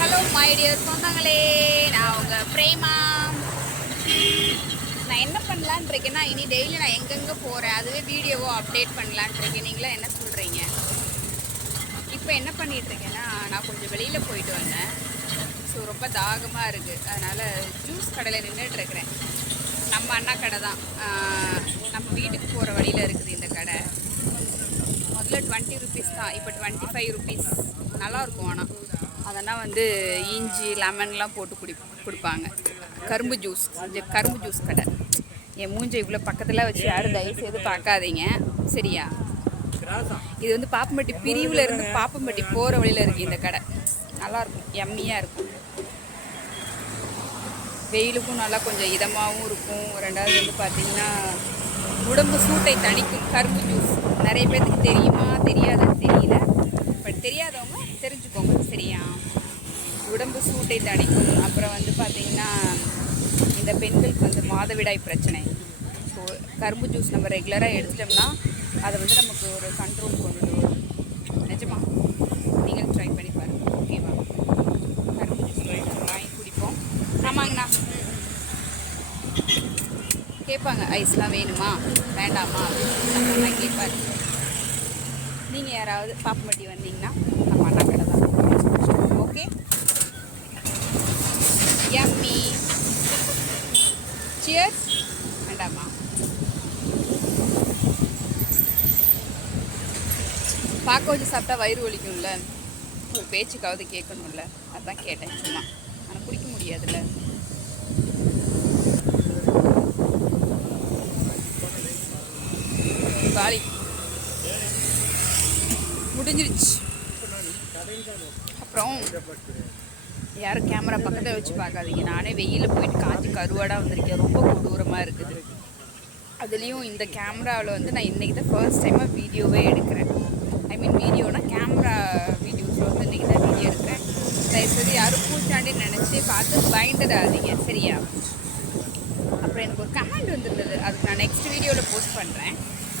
Hello my dear சொந்தங்களே. நான் உங்கள் பிரேமா. நான் என்ன பண்ணலான் இருக்கேன்னா இனி டெய்லி நான் எங்கெங்கே போகிறேன் அதுவே வீடியோவோ அப்டேட் பண்ணலான் இருக்கேன். நீங்களாம் என்ன சொல்கிறீங்க இப்போ என்ன பண்ணிகிட்ருக்கேன்னா நான் கொஞ்சம் வெளியில் போயிட்டு வந்தேன். ஸோ ரொம்ப தாகமாக இருக்குது அதனால் ஜூஸ் கடையில் நின்றுட்டுருக்குறேன் நம்ம அண்ணா கடை தான். நம்ம வீட்டுக்கு போகிற வழியில் இருக்குது இந்த கடை டுவெண்ட்டி ருபீஸ் தான். இப்போ டுவெண்ட்டி ஃபைவ் ருபீஸ் நல்லாயிருக்கும் ஆனால். அதெல்லாம் வந்து இஞ்சி லெமன்லாம் போட்டு குடி கொடுப்பாங்க. கரும்பு ஜூஸ் இது கரும்பு ஜூஸ் கடை. என் மூஞ்சை இவ்வளோ பக்கத்தில் வச்சு யாரும் தயவு செய்து பார்க்காதீங்க. சரியா? இது வந்து பாப்பம்பட்டி பிரிவில் இருந்து பாப்பம்பட்டி போகிற வழியில் இருக்குது இந்த கடை. நல்லாயிருக்கும். எம்மியாக இருக்கும். வெயிலுக்கும் நல்லா கொஞ்சம் இதமாகவும் இருக்கும். ரெண்டாவது வந்து பார்த்திங்கன்னா உடம்பு சூட்டை தணிக்கும் கரும்பு ஜூஸ் நிறைய பேர்த்துக்கு தெரியுமா தெரியாதான்னு தெரியல. பட் தெரியாதவங்க தெரிஞ்சுக்கோங்க சரியா? உடம்பு சூட்டை தணிக்கும். அப்புறம் வந்து பார்த்திங்கன்னா இந்த பெண்களுக்கு வந்து மாதவிடாய் பிரச்சனை. ஸோ கரும்பு ஜூஸ் நம்ம ரெகுலராக எடுத்துட்டோம்னா அதை வந்து நமக்கு ஒரு கண்ட்ரோல் கொண்டு கேட்பாங்க ஐஸ்லாம் வேணுமா? வேண்டாமா? அப்படின்னு கேட்பாரு. நீங்கள் யாராவது பாப்பமட்டி வந்தீங்கன்னா நம்ம அண்ணா கடை தான் ஓகே எம்மி சியர்ஸ் வேண்டாமா? பார்க்க வச்சு சாப்பிட்டா வயிறு வலிக்கும்ல. ஒரு பேச்சுக்காவது கேட்கணும்ல. அதான் கேட்டேன் சும்மா. ஆனால் குடிக்க முடியாதுல்ல. காலி. முடிஞ்சிருச்சு. அப்புறம் யாரும் கேமரா பக்கத்தில் வச்சு பார்க்காதீங்க. நானே வெயிலில் போயிட்டு காஞ்சி கருவாடாக வந்திருக்கேன். ரொம்ப கொடூரமாக இருக்குது. அதுலேயும் இந்த கேமராவில் வந்து நான் இன்றைக்கி தான் ஃபர்ஸ்ட் டைமாக வீடியோவே எடுக்கிறேன். ஐ மீன் வீடியோனா கேமரா வீடியோஸில் வந்து இன்றைக்கி தான் வீடியோ எடுக்கிறேன். தயவுசெய்து யாரும் பூச்சாண்டி நினச்சி பார்த்து பயந்துடாதீங்க. சரியா? அப்புறம் எனக்கு ஒரு கமெண்ட் வந்திருந்தது. அதுக்கு நான் நெக்ஸ்ட் வீடியோவில் போஸ்ட் பண்ணுறேன்